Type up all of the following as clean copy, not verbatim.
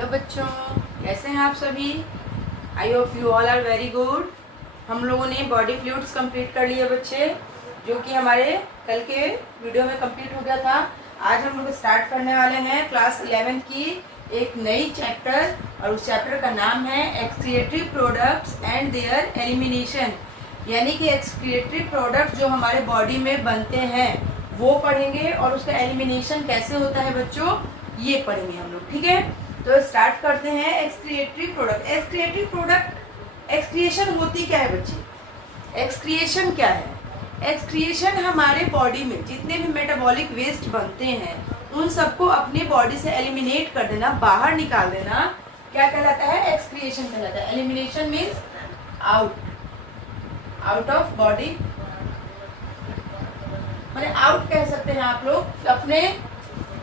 Hello बच्चों, कैसे हैं आप सभी। I hope you all are very good. हम लोगों ने बॉडी फ्लूइड्स कंप्लीट कर लिए बच्चे, जो कि हमारे कल के वीडियो में कंप्लीट हो गया था। आज हम लोग स्टार्ट करने वाले हैं क्लास 11 की एक नई चैप्टर, और उस चैप्टर का नाम है excretory products and there elimination. यानी कि एक्सक्रिएटरी प्रोडक्ट जो हमारे बॉडी में बनते हैं वो पढ़ेंगे, और उसका एलिमिनेशन कैसे होता है बच्चों ये पढ़ेंगे हम लोग। ठीक है, तो स्टार्ट करते हैं। Excretory product. Excretory product excretion होती क्या है बच्चे। एक्सक्रिएशन क्या है। एक्सक्रिएशन हमारे बॉडी में जितने भी मेटाबॉलिक वेस्ट बनते हैं उन सबको अपने बॉडी से एलिमिनेट कर देना, बाहर निकाल देना, क्या कहलाता है, एक्सक्रिएशन कहलाता है। Elimination means out of body, मैंने आउट कह सकते हैं आप लोग, अपने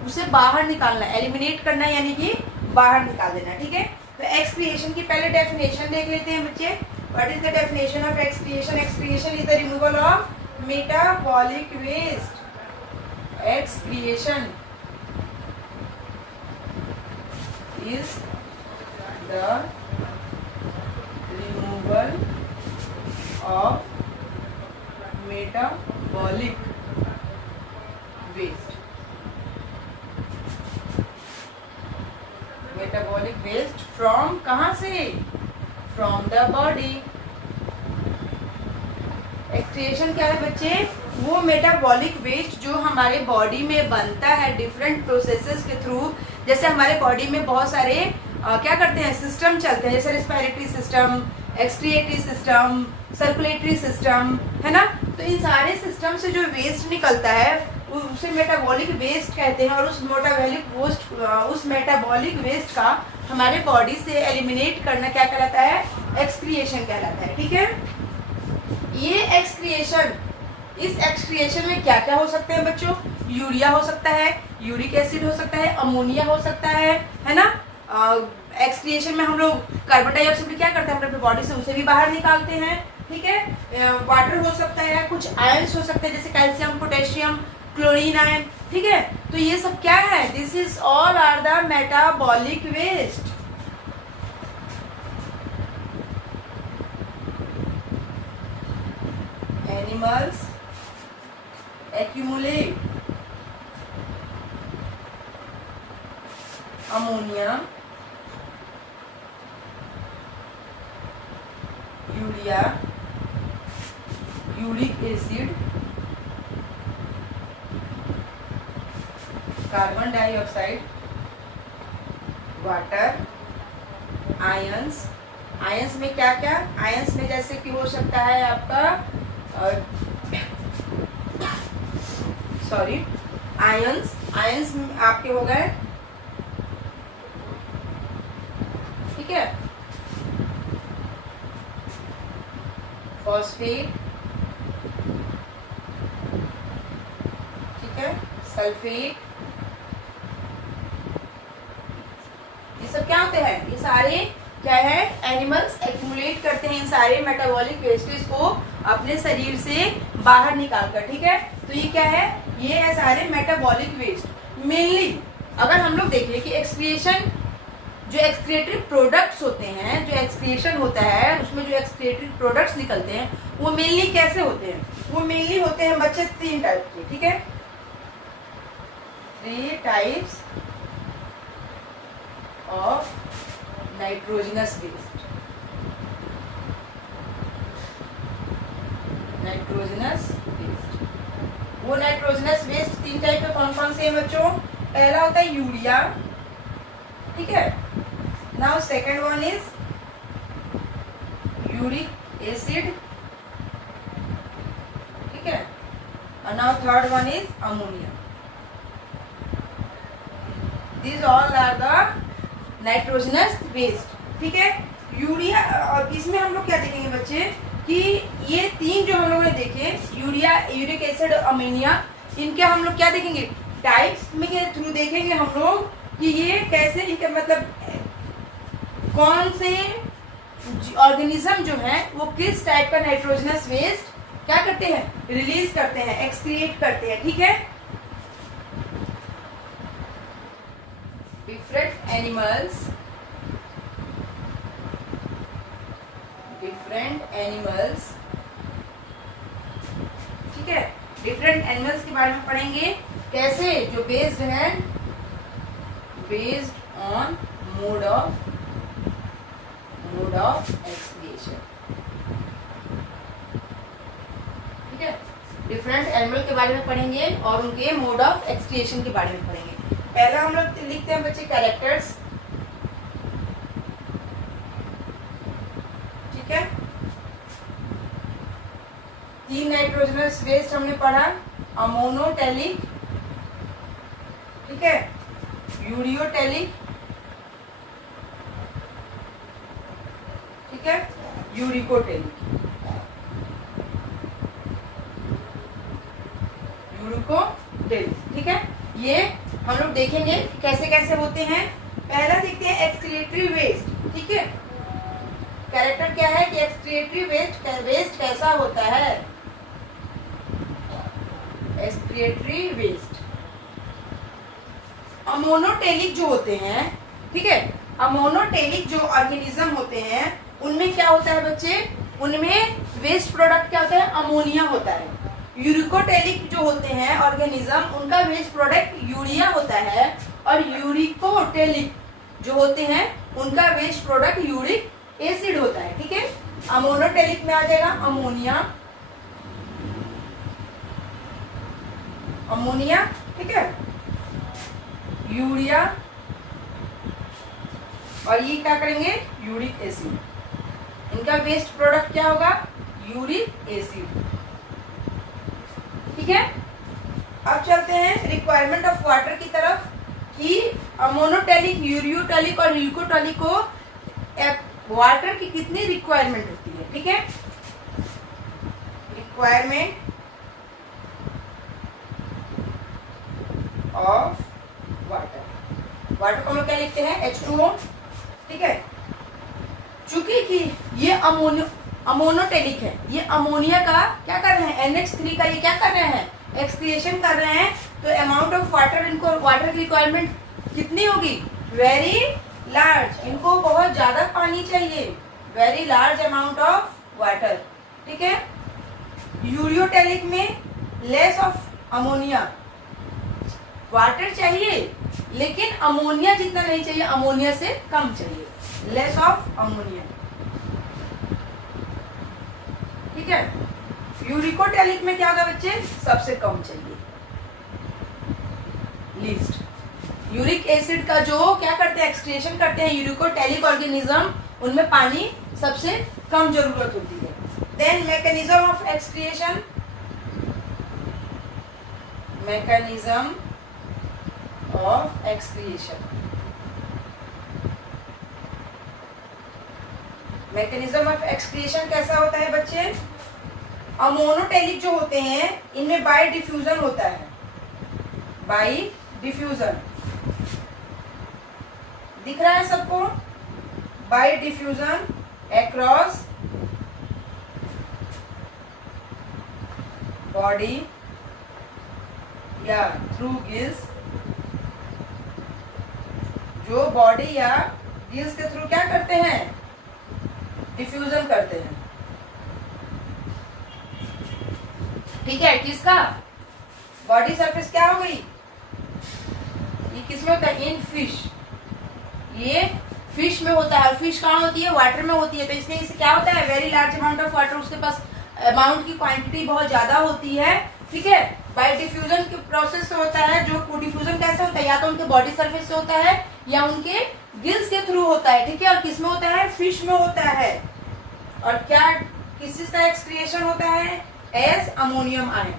उसे बाहर निकालना, एलिमिनेट करना यानी कि बाहर निकाल देना। ठीक है, तो एक्सक्रिएशन की पहले डेफिनेशन देख लेते हैं बच्चे। What is the definition of excretion. Excretion is the removal of metabolic waste. Excretion is the removal of metabolic waste. Metabolic waste from कहाँ से, फ्रॉम द बॉडी। एक्सक्रिएशन क्या है बच्चे, वो मेटाबॉलिक वेस्ट जो हमारे बॉडी में बनता है डिफरेंट प्रोसेसेस के थ्रू। जैसे हमारे बॉडी में बहुत सारे क्या करते हैं, सिस्टम चलते हैं, जैसे respiratory system, excretory system, circulatory system, है ना। तो इन सारे सिस्टम से जो वेस्ट निकलता है उसे मेटाबॉलिक वेस्ट कहते हैं, और उस मेटाबॉलिक वेस्ट का हमारे बॉडी से एलिमिनेट करना क्या कहलाता है, एक्सक्रिएशन कहलाता है। ठीक है, ये एक्सक्रिएशन, इस एक्सक्रिएशन में क्या क्या हो सकते हैं बच्चों। यूरिया हो सकता है, यूरिक एसिड हो सकता है, अमोनिया हो सकता है ना। एक्सक्रिएशन में हम लोग कार्बन डाइऑक्साइड भी क्या करते हैं, अपने बॉडी से उसे भी बाहर निकालते हैं। ठीक है, वाटर हो सकता है, कुछ आयंस हो सकते हैं जैसे कैल्शियम, पोटेशियम, क्लोरीन आयन। ठीक है, तो ये सब क्या है, this is all are the metabolic waste. Animals accumulate ammonia, urea, uric acid, carbon dioxide, water, ions. Ions में क्या क्या, आयंस में जैसे कि हो सकता है आपका आयंस आपके हो गए, ठीक है, फॉस्फेट, ठीक है, सल्फेट। ये सब क्या होते हैं, ये सारे क्या है, एनिमल्स एक्यूमुलेट करते हैं इन सारे मेटाबॉलिक वेस्टेज को अपने शरीर से बाहर निकाल कर। ठीक है, तो ये क्या है, ये है सारे मेटाबॉलिक वेस्ट। मेनली अगर हम लोग देखें कि एक्सक्रिएशन, जो एक्सक्रिएटरी प्रोडक्ट्स होते हैं, जो एक्सक्रिएशन होता है उसमें जो एक्सक्रिएटरी प्रोडक्ट्स निकलते हैं वो मेनली कैसे होते हैं, वो मेनली होते हैं बच्चे 3 टाइप के। ठीक है, 3 types of nitrogenous waste. Nitrogenous waste, वो नाइट्रोजनस वेस्ट 3 टाइप के कौन कौन से हैं बच्चों। पहला होता है यूरिया, ठीक है, now second one is uric acid, ठीक है, और now third one is ammonia. These all are the nitrogenous waste. ठीक है, यूरिया, और इसमें हम लोग क्या देखेंगे बच्चे कि ये 3 जो हम लोगों ने देखे, यूरिया, यूरिक एसिड और अमोनिया, इनके हम लोग क्या देखेंगे, टाइप्स में के थ्रू देखेंगे हम लोग कि ये कैसे, इनके मतलब कौन से ऑर्गेनिज्म जो है वो किस टाइप का नाइट्रोजनस वेस्ट क्या करते हैं, रिलीज करते हैं, एक्सक्रिएट करते हैं। ठीक है, different animals डिफरेंट एनिमल्स, ठीक है, डिफरेंट एनिमल्स के बारे में पढ़ेंगे, कैसे, जो बेस्ड है, based on mode of excretion, ठीक है, डिफरेंट एनिमल के बारे में पढ़ेंगे और उनके मोड ऑफ एक्सक्रिएशन के बारे में पढ़ेंगे। पहला हम लोग लिखते हैं बच्चे कैरेक्टर्स, ठीक है, 3 नाइट्रोजनस वेस्ट हमने पढ़ा, अमोनोटेलिक, ठीक है, यूरियोटेलिक, ठीक है, यूरिकोटेलिक, ठीक है। ये हम लोग देखेंगे कैसे कैसे होते हैं। पहला देखते हैं एक्सक्रिएटरी वेस्ट, ठीक है। कैरेक्टर क्या है कि एक्सक्रिएटरी वेस्ट कैसा होता है, एक्सक्रिएटरी वेस्ट। अमोनोटेलिक जो होते हैं, ठीक है, अमोनोटेलिक जो ऑर्गेनिज्म होते हैं उनमें क्या होता है बच्चे, उनमें वेस्ट प्रोडक्ट क्या होता है, अमोनिया होता है। यूरिकोटेलिक जो होते हैं ऑर्गेनिज्म, उनका वेस्ट प्रोडक्ट यूरिया होता है, और यूरिकोटेलिक जो होते हैं उनका वेस्ट प्रोडक्ट यूरिक एसिड होता है, ठीक है। अमोनोटेलिक में आ जाएगा अमोनिया, ठीक है, यूरिया, और ये क्या करेंगे, यूरिक एसिड। इनका वेस्ट प्रोडक्ट क्या होगा, यूरिक एसिड, ठीक है। अब चलते हैं रिक्वायरमेंट ऑफ वाटर की तरफ, कि अमोनोटेलिक, यूरियोटेलिक और यूरिकोटेलिक को वाटर की कितनी रिक्वायरमेंट होती है, ठीक है। रिक्वायरमेंट ऑफ वाटर को हम लोग क्या लिखते हैं, H2O, ठीक है। चूंकि कि ये अमोनोटेलिक है, ये अमोनिया का क्या कर रहे हैं, NH3 का ये क्या कर रहे हैं, एक्सक्रिएशन कर रहे हैं, तो अमाउंट ऑफ वाटर, इनको वाटर की रिक्वायरमेंट कितनी होगी, वेरी लार्ज, इनको बहुत ज्यादा पानी चाहिए, very large amount of water, ठीक है। यूरियोटेलिक में लेस ऑफ अमोनिया, वाटर चाहिए लेकिन अमोनिया जितना नहीं चाहिए, अमोनिया से कम चाहिए, लेस ऑफ अमोनिया, ठीक है। यूरिकोटेलिक में क्या होगा बच्चे, सबसे कम चाहिए, लीस्ट। यूरिक एसिड का जो क्या करते हैं, एक्सक्रिएशन करते हैं यूरिकोटेलिक ऑर्गेनिज्म, उनमें पानी सबसे कम जरूरत होती है। Then mechanism of excretion, mechanism of excretion, mechanism of excretion कैसा होता है बच्चे, अमोनोटेलिक जो होते हैं इनमें बाय डिफ्यूजन होता है, बाय डिफ्यूजन दिख रहा है सबको, बाय डिफ्यूजन अक्रॉस बॉडी या थ्रू गिल्स, जो बॉडी या गिल्स के थ्रू क्या करते हैं, डिफ्यूजन करते हैं, ठीक है। किसका, बॉडी सरफेस क्या हो गई, ये किसमें होता है, इन फिश, ये फिश में होता है, और फिश कहाँ होती है, वाटर में होती है, तो इसलिए इसे क्या होता है, very large amount of water, उसके पास अमाउंट की क्वांटिटी बहुत ज्यादा होती है, ठीक है। बाय डिफ्यूजन के प्रोसेस से होता है, जो डिफ्यूजन कैसे होता है, या तो उनके बॉडी सरफेस से होता है या उनके गिल्स के थ्रू होता है, ठीक है। और किस में होता है, फिश में होता है। और क्या किस चीज का एक्सक्रिएशन होता है, as ammonium ion,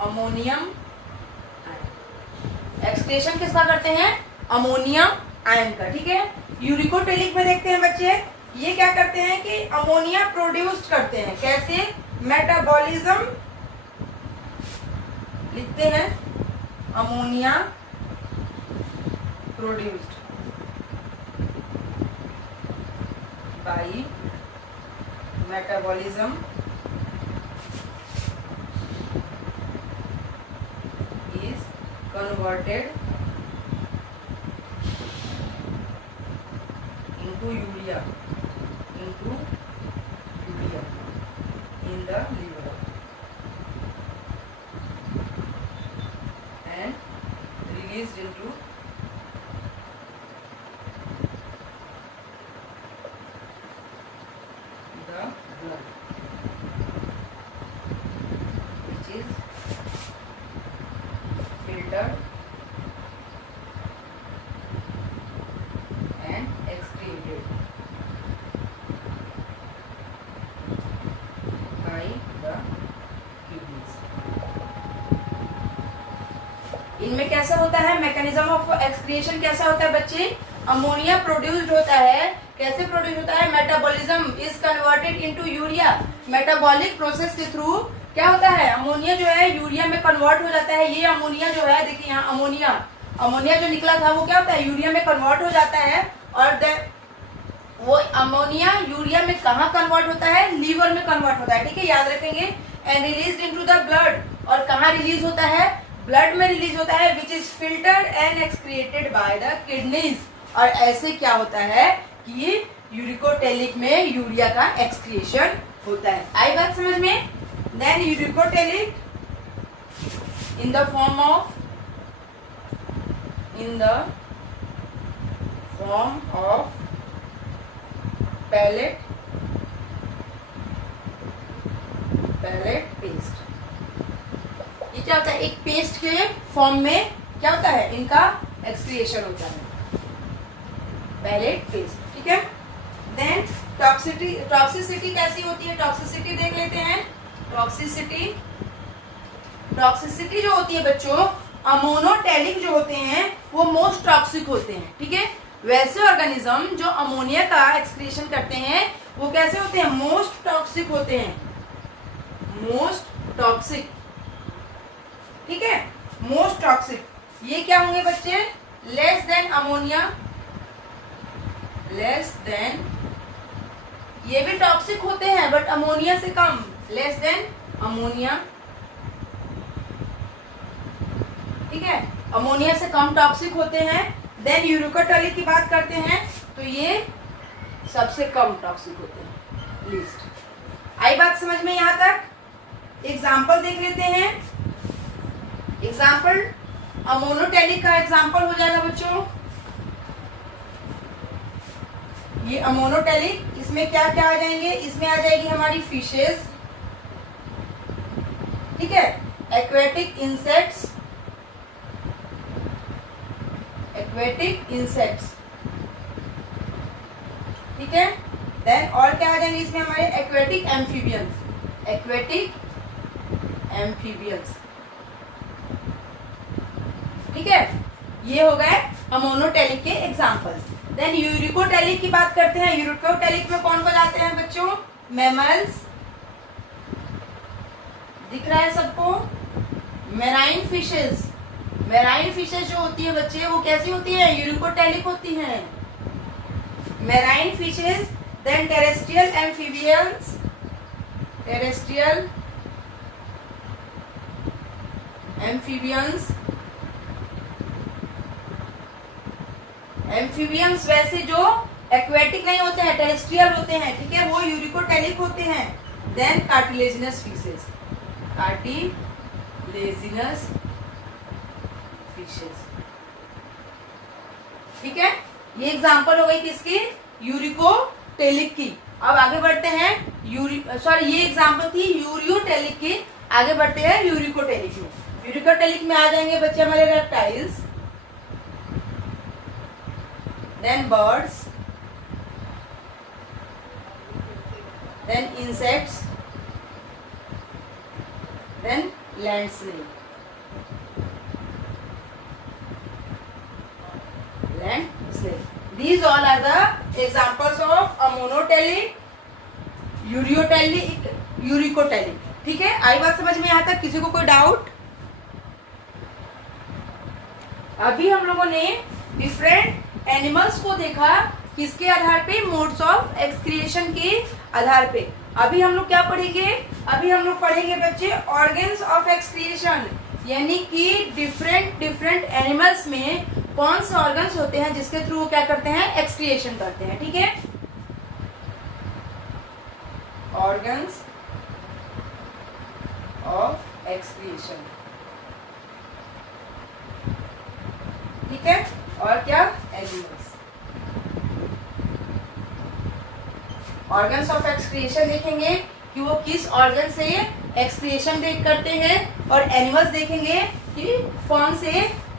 ammonium excretion किसका करते हैं, अमोनियम आयन का, ठीक है। यूरिकोटेलिक में देखते हैं बच्चे, ये क्या करते हैं कि अमोनिया प्रोड्यूस करते हैं, कैसे, मेटाबॉलिज्म लिखते हैं, ammonia produced by metabolism is converted into urea, the liver and released into the blood, which is filtered and excreted by the kidneys. इनमें कैसा होता है, मैकेनिज्म ऑफ एक्सक्रिएशन कैसा होता है बच्चे? अमोनिया प्रोड्यूस्ड होता है। कैसे प्रोड्यूस होता है? Metabolism is converted into urea. Metabolic process के थ्रू क्या होता है, अमोनिया जो है यूरिया में कन्वर्ट हो जाता है। ये अमोनिया जो है, देखिए यहाँ अमोनिया जो निकला था वो क्या होता है, यूरिया में कन्वर्ट हो जाता है। और वो अमोनिया यूरिया में कहाँ कन्वर्ट होता है? लीवर में कन्वर्ट होता है। ठीक है, याद रखेंगे। And release into the blood, और कहाँ रिलीज होता है? ब्लड में रिलीज होता है, which is filtered and excreted by the kidneys. और ऐसे क्या होता है कि यूरिकोटेलिक में यूरिया का एक्सक्रिएशन होता है। आई बात समझ में? Then uricotelic in the form of pellet paste. ये क्या होता है? एक पेस्ट के फॉर्म में क्या होता है, इनका एक्सक्रिएशन होता है, पैलेट पेस्ट। ठीक है। देन टॉक्सिसिटी कैसी होती है? टॉक्सिसिटी देख लेते हैं। टॉक्सिसिटी जो होती है बच्चों, अमोनोटेलिक जो होते हैं वो मोस्ट टॉक्सिक होते हैं। ठीक है। वैसे ऑर्गेनिज्म जो अमोनिया का एक्सक्रीशन करते हैं वो कैसे होते हैं? मोस्ट टॉक्सिक होते हैं, मोस्ट टॉक्सिक। ठीक है, मोस्ट टॉक्सिक। ये क्या होंगे बच्चे? Less than ammonia, less than, ये भी टॉक्सिक होते हैं बट अमोनिया से कम, लेस देन अमोनिया। ठीक है, अमोनिया से कम टॉक्सिक होते हैं। देन यूरिकोटेलिक की बात करते हैं तो ये सबसे कम टॉक्सिक होते हैं, लीस्ट। आई बात समझ में यहां तक? एग्जाम्पल देख लेते हैं। एग्जाम्पल अमोनोटेलिक का एग्जाम्पल हो जाएगा बच्चों, ये अमोनोटेलिक। इसमें क्या क्या आ जाएंगे? इसमें आ जाएगी हमारी फिशेस, ठीक है, एक्वेटिक इंसेक्ट्स, ठीक है। देन और क्या आ जाएंगे इसमें हमारे? एक्वेटिक एम्फीबियंस, ठीक है। ये हो गए अमोनोटेलिक के एग्जाम्पल्स। देन यूरिकोटेलिक की बात करते हैं। यूरिकोटेलिक में कौन कौन आते हैं बच्चों? मैमल्स, दिख रहा है सबको? मेराइन फिशेस, जो होती है बच्चे वो कैसी होती है? यूरिकोटेलिक होती हैं, marine fishes. Then terrestrial amphibians, amphibians वैसे जो एक्वेटिक नहीं होते हैं, टेरेस्ट्रियल होते हैं, ठीक है, वो यूरिकोटेलिक होते हैं। देन कार्टिलेजिनस फिशेस, ठीक है। ये एग्जांपल हो गई किसकी? यूरिकोटेलिक की। अब आगे बढ़ते हैं ये एग्जांपल थी यूरियोटेलिक की। आगे बढ़ते हैं यूरिकोटेलिक में। यूरिकोटेलिक में आ जाएंगे बच्चे हमारे reptiles, then birds, then insects, then land snake, These all are the examples of ammonotelic, ureotelic, uricotelic. ठीक है, आई बात समझ में? यहाँ तक किसी को कोई डाउट? अभी हम लोगों ने डिफरेंट एनिमल्स को देखा, किसके आधार पे? मोड्स ऑफ एक्सक्रिएशन के आधार पे। अभी हम लोग क्या पढ़ेंगे? अभी हम लोग पढ़ेंगे बच्चे ऑर्गन्स ऑफ एक्सक्रिएशन, यानी कि डिफरेंट एनिमल्स में कौन से ऑर्गन्स होते हैं जिसके थ्रू वो क्या करते हैं? एक्सक्रिएशन करते हैं। ठीक है, ऑर्गन्स ऑफ एक्सक्रिएशन। ठीक है, और क्या, एनिमल्स। ऑर्गन्स ऑफ एक्सक्रिएशन देखेंगे कि वो किस ऑर्गन से एक्सक्रिएशन करते हैं, और एनिमल्स देखेंगे कि कौन से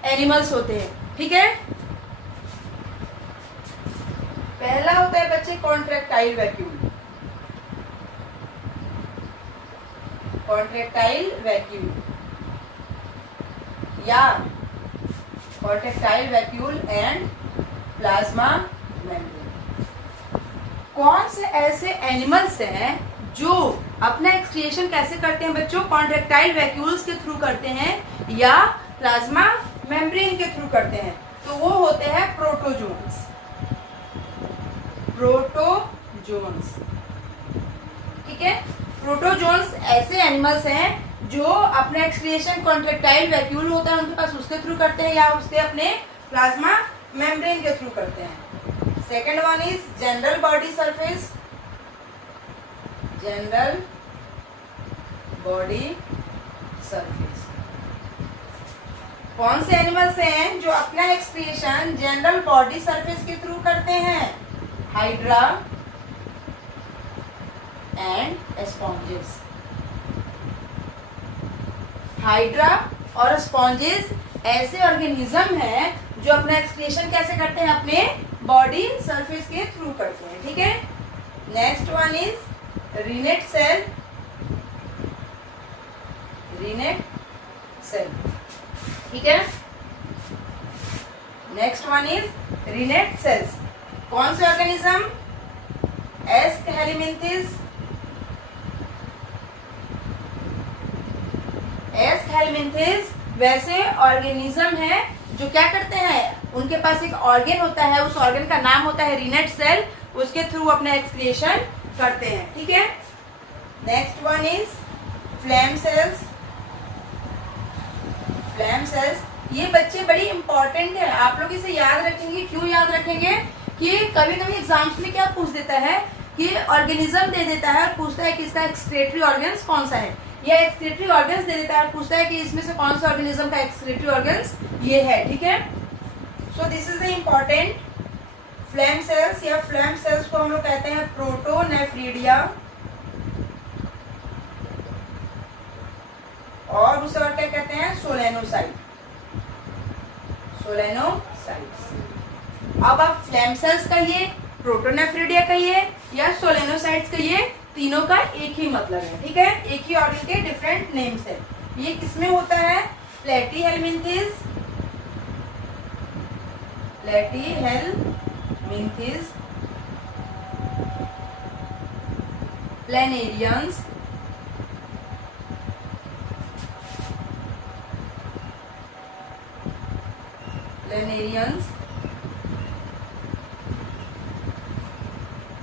एनिमल्स होते हैं। ठीक है, पहला होता है बच्चे कॉन्ट्रैक्टाइल वैक्यूल। कॉन्ट्रैक्टाइल वैक्यूल या contractile vacuole and plasma membrane. कौन से ऐसे एनिमल्स हैं जो अपना एक्सक्रिएशन कैसे करते हैं बच्चों, कॉन्ट्रैक्टाइल वैक्यूल्स के थ्रू करते हैं या प्लाज्मा मेम्ब्रेन के थ्रू करते हैं? तो वो होते हैं प्रोटोजोन्स। प्रोटोजोन्स, ठीक है। प्रोटोजोन्स ऐसे एनिमल्स हैं जो अपना एक्सक्रिएशन कॉन्ट्रैक्टाइल वैक्यूल होता है उनके पास, उसके थ्रू करते हैं या उसके अपने प्लाज्मा मेम्ब्रेन के थ्रू करते हैं। Second one is general body surface. General body surface. कौन से एनिमल्स हैं जो अपना एक्सक्रिएशन जनरल बॉडी सरफेस के थ्रू करते हैं? Hydra and sponges. हाइड्रा और स्पॉन्जेस ऐसे ऑर्गेनिज्म हैं जो अपना एक्सक्रिएशन कैसे करते हैं? अपने बॉडी सरफेस के थ्रू करते हैं। ठीक है, next one is renette cell. Renette cell, ठीक है। Next one is renette cells. कौन से organism? Aschelminthes. Aschelminthes वैसे ऑर्गेनिज्म है जो क्या करते हैं, उनके पास एक ऑर्गन होता है, उस ऑर्गन का नाम होता है रिनेट सेल, उसके थ्रू अपना एक्सक्रिएशन करते हैं। ठीक है, next one is flame cells. Flame cells ये बच्चे बड़ी इंपॉर्टेंट है, आप लोग इसे याद रखेंगे। क्यों याद रखेंगे? कि कभी कभी एग्जाम्स में क्या पूछ देता है कि ऑर्गेनिज्म दे देता है और पूछता है कि इसका एक्सक्रिएटरी ऑर्गन्स कौन सा है, या एक्सक्रिएटरी ऑर्गन्स दे देता है और पूछता है कि इसमें से कौन सा ऑर्गेनिज्म का एक्सक्रिएटरी ऑर्गन्स ये है। ठीक है, so this is the important flame cells, या फ्लैम सेल्स को हम लोग कहते हैं प्रोटोनेफ्रीडिया, और उसे और क्या कहते हैं? सोलेनोसाइट। सोलेनोसाइट्स। अब आप फ्लैम सेल्स कहिए, प्रोटोनेफ्रीडिया कहिए या सोलेनोसाइट्स कहिए, तीनों का एक ही मतलब है। ठीक है, एक ही ऑर्गन के डिफरेंट नेम्स है। ये किसमें होता है? प्लेटीहेल्मिन्थिस, प्लेटीहेल्मिन्थिस, प्लेनेरियंस, प्लेनेरियंस,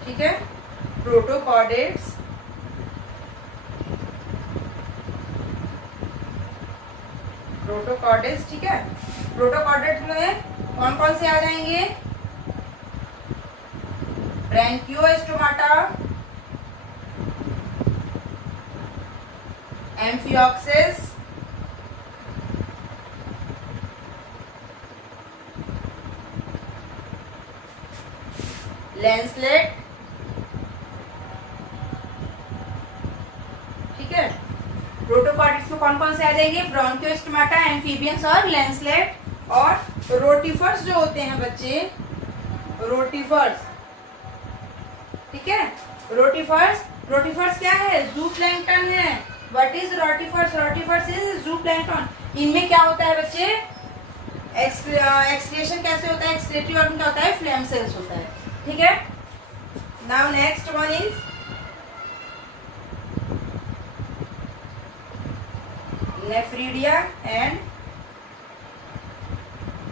ठीक है, प्रोटोकॉर्डेट्स, प्रोटोकॉर्डेट्स, ठीक है। प्रोटोकॉर्डेट्स में कौन कौन से आ जाएंगे? ब्रैंकियोस्टोमाटा, एम्फिऑक्सिस, लैंसलेट, ठीक है। प्रोटोकॉर्डेट्स में कौन कौन से आ जाएंगे? ब्रोंकियोस्टोमाटा, एम्फीबियंस और लैंसलेट। और रोटिफर्स जो होते हैं बच्चे, रोटिफर्स, ठीक है। रोटिफर्स, रोटिफर्स क्या है? जूप्लैंक्टन है। What is rotifers? Rotifers is जूप्लैंक्टन। इनमें क्या होता है बच्चे? एक्सक्रिएशन कैसे होता है? एक्सक्रिएटरी ऑर्गन क्या होता है? फ्लैम सेल्स होता है। ठीक है, now next one is nephridia and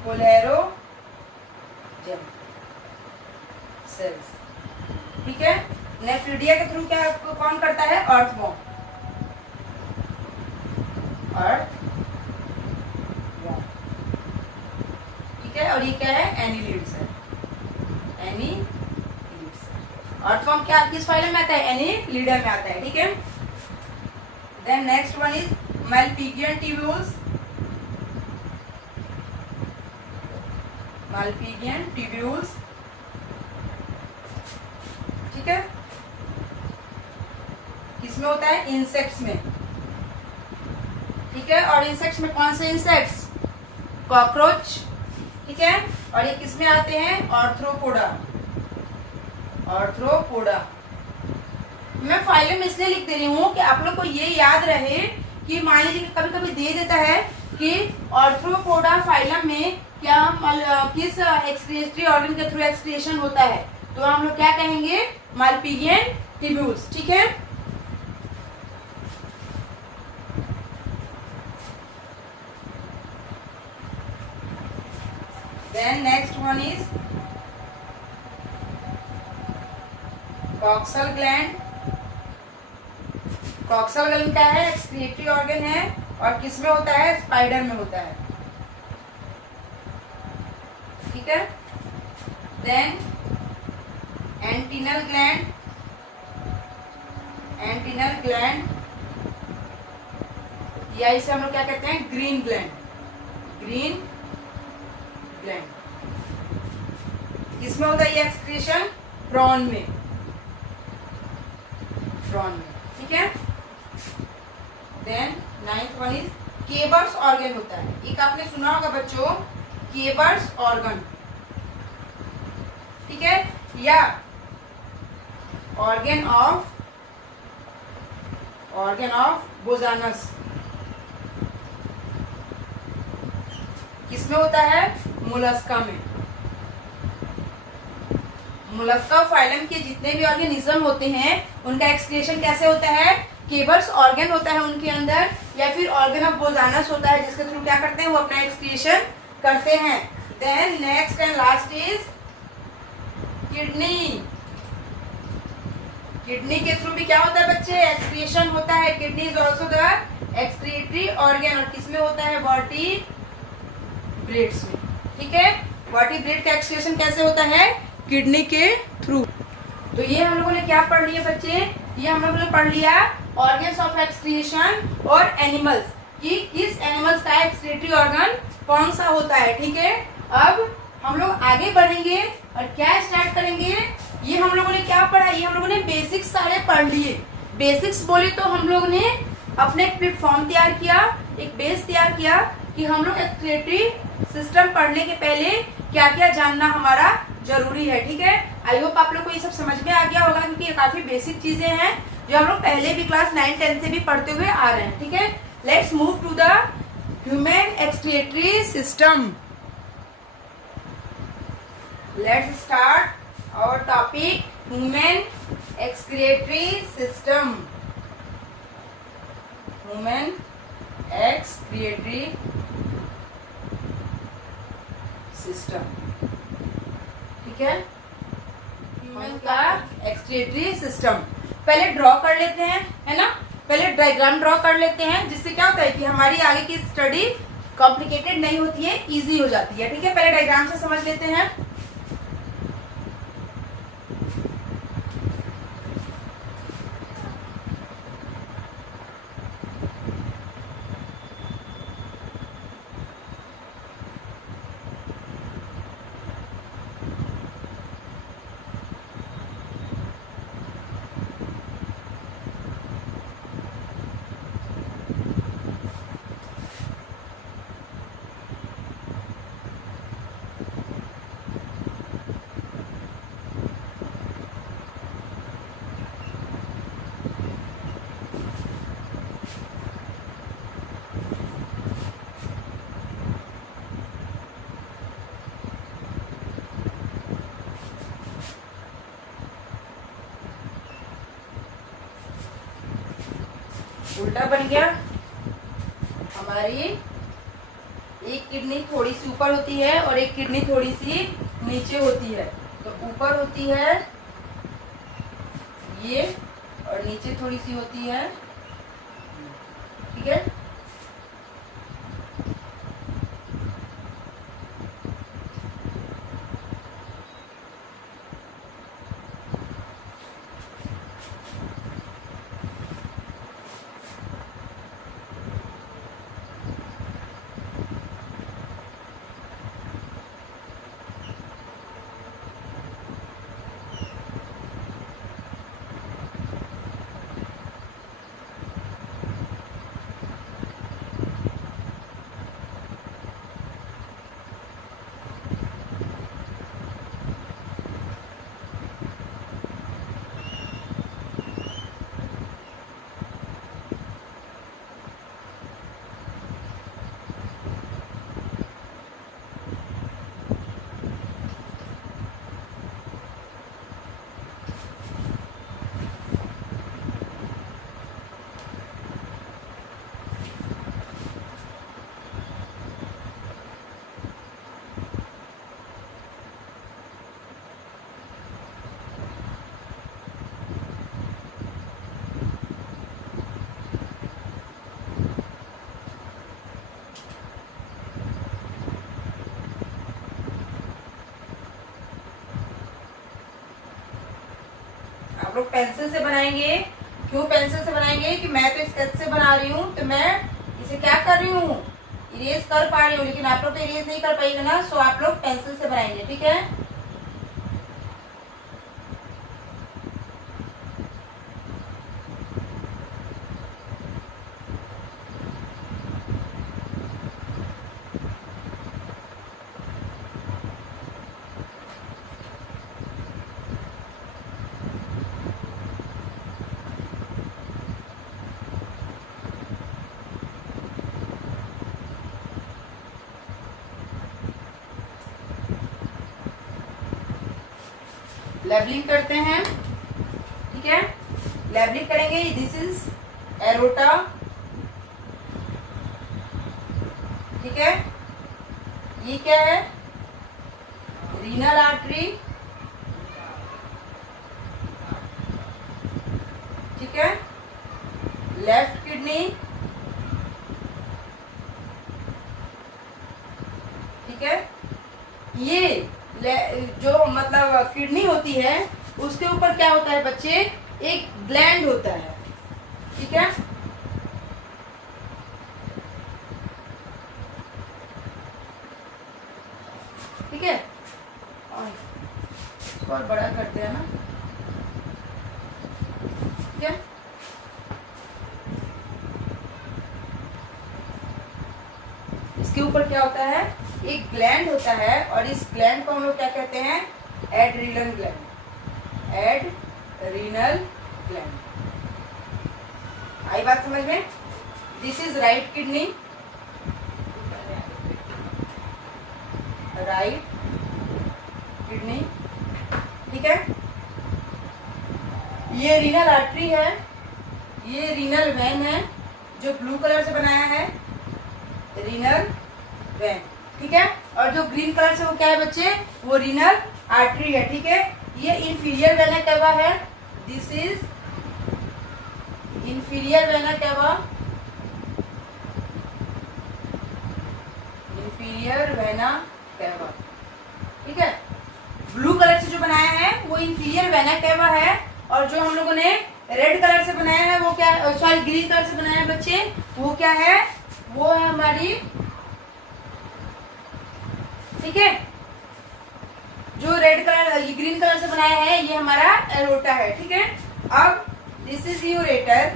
chloragogen cells. ठीक है, नेफ्रीडिया के थ्रू क्या कौन करता है? अर्थवॉर्म, अर्थवॉर्म, ठीक है। और ये क्या है? एनीलिड्स है, एनीलिड्स। अर्थवॉर्म क्या किस फाइलम में आता है? एनीलिडा में आता है। ठीक है, Then next one is Malpighian tubules. Malpighian tubules. ठीक है, किसमें होता है? इंसेक्ट्स में। ठीक है, और इंसेक्ट्स में कौन से इंसेक्ट्स? कॉकरोच। ठीक है, और ये किसमें आते हैं? ऑर्थ्रोपोडा। ऑर्थ्रोपोडा। मैं फाइलम इसलिए लिख दे रही हूँ कि आप लोग को ये याद रहे कि मान लीजिए कभी कभी दे देता है कि ऑर्थ्रोपोडा फाइलम में क्या किस एक्सक्रीटरी ऑर्गन के थ्रू एक्सक्रीशन होता है, तो हम लोग क्या कहेंगे? Malpighian tubules. ठीक है, then next one is coxal gland. Coxal gland क्या है? एक्सक्रीटरी ऑर्गन है, और किस में होता है? स्पाइडर में होता है। ठीक है, then antennal gland. Antennal gland या इसे हम लोग क्या कहते हैं? Green gland. ग्रीन ग्लैंड किसमें होता है ये एक्सक्रीशन? प्रॉन में। प्रॉन में। ठीक है, then ninth one is Keber's organ होता है। एक आपने सुना होगा बच्चों, केबर्स ऑर्गन। ठीक है, या ऑर्गन ऑफ बोजानस। किसमें होता है? मोलस्का में। मोलस्का फाइलम के जितने भी ऑर्गेनिज्म होते हैं उनका एक्सक्रीशन कैसे होता है? केबर्स ऑर्गन होता है उनके अंदर, या फिर ऑर्गन ऑफ बोजानस होता है, जिसके थ्रू क्या करते हैं? वो अपना एक्सक्रीशन करते हैं। Then next and last is kidney. Kidney के थ्रू भी क्या होता है बच्चे? एक्सक्रीशन होता है। Kidney is also the excretory organ, और किसमें होता है? वर्टिब्रेट्स में। ठीक है, वर्टिब्रेट का एक्सक्रीशन कैसे होता है? किडनी के थ्रू। तो ये हम लोगों ने क्या पढ़ लिया बच्चे? ये हम लोगों ने पढ़ लिया ऑर्गन्स ऑफ एक्सक्रीशन और एनिमल्स, कि किस एनिमल्स का एक्सक्रीटरी ऑर्गन कौन सा होता है। ठीक है, अब हम लोग आगे बढ़ेंगे और क्या स्टार्ट करेंगे? ये हम लोगों ने क्या पढ़ा? ये हम लोगों ने बेसिक्स सारे पढ़ लिए। बेसिक्स बोले तो हम लोग ने अपने एक प्लेटफॉर्म तैयार किया, एक बेस तैयार किया कि हम लोग एक्सक्रीटरी सिस्टम पढ़ने के पहले क्या क्या जानना हमारा जरूरी है। ठीक है, आई होप आप लोग को ये सब समझ में आ गया होगा, क्योंकि ये काफी बेसिक चीजें हैं जो हम लोग पहले भी क्लास 9, 10 से भी पढ़ते हुए आ रहे हैं। ठीक है, let's move to the human excretory system. Let's start our topic, human excretory system. Human excretory system. ठीक है, ह्यूमन का एक्सक्रीटरी सिस्टम पहले ड्रॉ कर लेते हैं, है ना? पहले डायग्राम ड्रॉ कर लेते हैं, जिससे क्या होता है कि हमारी आगे की स्टडी कॉम्प्लिकेटेड नहीं होती है, इजी हो जाती है। ठीक है, पहले डायग्राम से समझ लेते हैं। उल्टा बन गया। हमारी एक किडनी थोड़ी सी ऊपर होती है और एक किडनी थोड़ी सी नीचे होती है। तो ऊपर होती है ये और नीचे थोड़ी सी होती है, ठीक है। लोग पेंसिल से बनाएंगे। क्यों पेंसिल से बनाएंगे? कि मैं तो स्केच से बना रही हूँ, तो मैं इसे क्या कर रही हूँ, इरेज कर पा रही हूँ, लेकिन आप लोग तो इरेज नहीं कर पाएंगे ना, सो आप लोग पेंसिल से बनाएंगे। ठीक है, लेबलिंग करते हैं। ठीक है, लेबलिंग करेंगे। This is aorta. ठीक है, ये क्या है, रीनल आर्टरी। ठीक है, लेफ्ट किडनी। ठीक है, ये जो मतलब किडनी होती है उसके ऊपर क्या होता है बच्चे, एक ग्लैंड होता है। ठीक है, ठीक है, और बड़ा करते हैं ना। ठीक है, इसके ऊपर क्या होता है, एक ग्लैंड होता है, और इस ग्लैंड को हम लोग क्या कहते हैं, एड्रीनल ग्लैंड। Adrenal gland. आई बात समझ में? This is right kidney. Right kidney. ठीक है, ये रीनल आर्टरी है, ये रीनल वेन है जो ब्लू कलर से बनाया है, रीनल वेन। ठीक है, और जो ग्रीन कलर से वो क्या है बच्चे, वो रीनल आर्टरी है। ठीक है, ये इंफीरियर वेना कैवा है। This is inferior vena cava. Inferior vena cava. ठीक है, ब्लू कलर से जो बनाया है वो इंफीरियर वेना कैवा है, और जो हम लोगों ने रेड कलर से बनाया है वो क्या, सॉरी ग्रीन कलर से बनाया है बच्चे, वो क्या है, वो है हमारी, ठीक है, जो रेड कलर, ये ग्रीन कलर से बनाया है ये हमारा एरोटा है। ठीक है, अब this is ureter.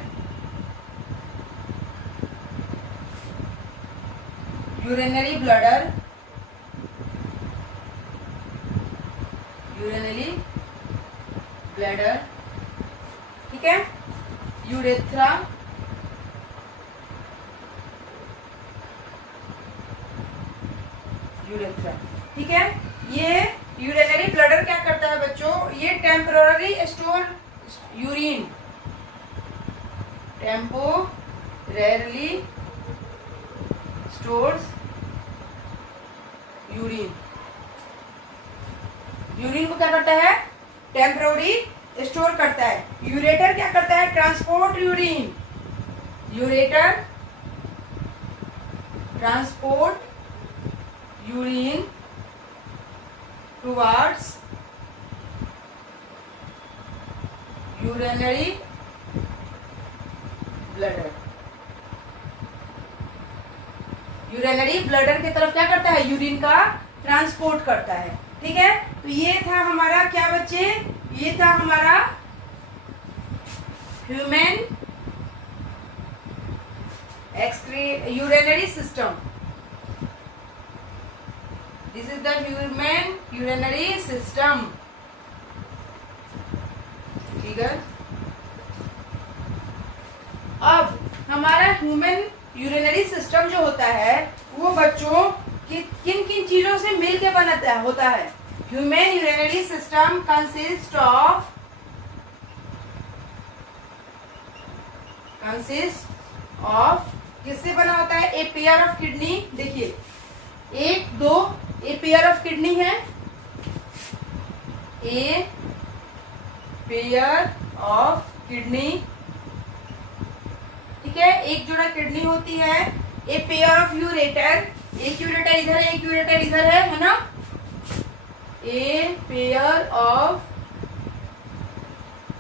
Urinary bladder. Urinary bladder. ठीक है, यूरेथ्रा। यूरेथ्रा। ठीक है, ये यूरिनरी ब्लडर क्या करता है बच्चों, ये temporary store urine. Temporarily stores urine. Urine को क्या करता है, टेम्पररी स्टोर करता है। यूरेटर क्या करता है, transport urine. Ureter transport urine towards urinary bladder. Urinary bladder की तरफ क्या करता है, यूरिन का ट्रांसपोर्ट करता है। ठीक है, तो ये था हमारा क्या बच्चे, ये था हमारा human urinary system. This is the human urinary system figure. अब हमारा ह्यूमन यूरिनरी सिस्टम जो होता है वो बच्चों किन किन चीजों से मिलकर बनता होता है। Human urinary system consist of किससे बना होता है, ए पेयर ऑफ किडनी। देखिए, एक दो, ए पेयर ऑफ किडनी है, ए पेयर ऑफ किडनी। ठीक है, एक जोड़ा किडनी होती है। ए पेयर ऑफ यूरेटर, एक यूरेटर इधर है, एक यूरेटर इधर है ना। ए पेयर ऑफ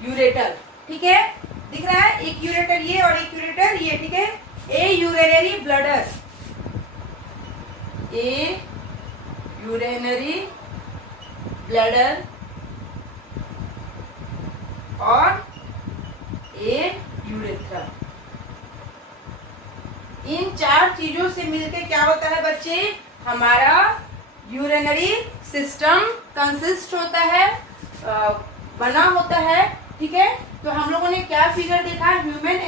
यूरेटर, ठीक है, दिख रहा है, एक यूरेटर ये और एक यूरेटर ये, ठीक है। ए यूरिनरी ब्लडर, ए यूरिनरी ब्लडर और ए यूरेथ्रा। इन चार चीजों से मिलकर क्या होता है बच्चे, हमारा यूरिनरी सिस्टम कंसिस्ट होता है, बना होता है, ठीक है। तो हम लोगों ने क्या फिगर देखा ह्यूमन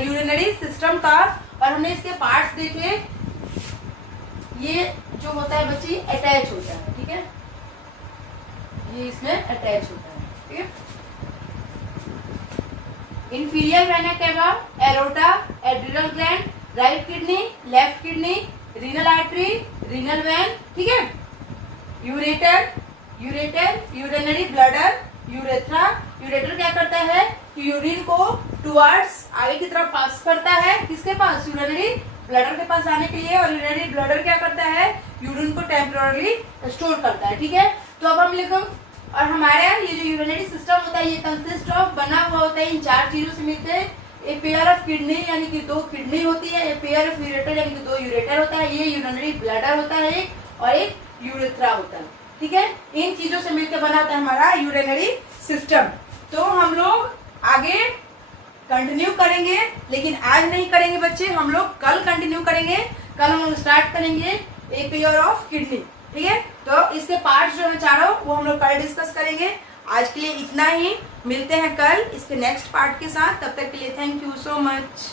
यूरिनरी सिस्टम का, और हमने इसके पार्ट्स देखे। ये जो होता है बच्चे अटैच होता है, ठीक है, ये इसमें अटैच होता है, ठीक है। Inferior vena cava, aorta, adrenal gland, right kidney, left kidney, renal artery, renal vein, ठीक है। Ureter, urinary bladder, urethra. Ureter क्या करता है कि यूरिन को टुवर्ड्स आगे की तरफ पास करता है, किसके पास, यूरिनरी ब्लडर के पास आने के लिए, और यूरिनरी ब्लडर क्या करता है, यूरिन को टेम्पररी स्टोर करता है, ठीक है। तो अब हम लिखो, और हमारे ये जो यूरिनरी सिस्टम होता है ये कंसिस्ट ऑफ, बना हुआ होता है इन चार चीजों से मिलते हैं। ए पेयर ऑफ किडनी यानी कि 2 किडनी होती है, ए पेयर ऑफ यूरेटर यानी कि 2 यूरेटर होता है, ये यूरिनरी ब्लडर होता है एक, और एक यूरेथ्रा होता है, ठीक है। इन चीजों से मिलकर बना होता है हमारा यूरिनरी सिस्टम। तो हम लोग आगे कंटिन्यू करेंगे, लेकिन आज नहीं करेंगे बच्चे, हम लोग कल कंटिन्यू करेंगे। कल हम लोग स्टार्ट करेंगे ए पेयर ऑफ किडनी, ठीक है। तो इसके पार्ट्स जो है चारों वो हम लोग कल डिस्कस करेंगे। आज के लिए इतना ही, मिलते हैं कल इसके नेक्स्ट पार्ट के साथ। तब तक के लिए थैंक यू सो मच।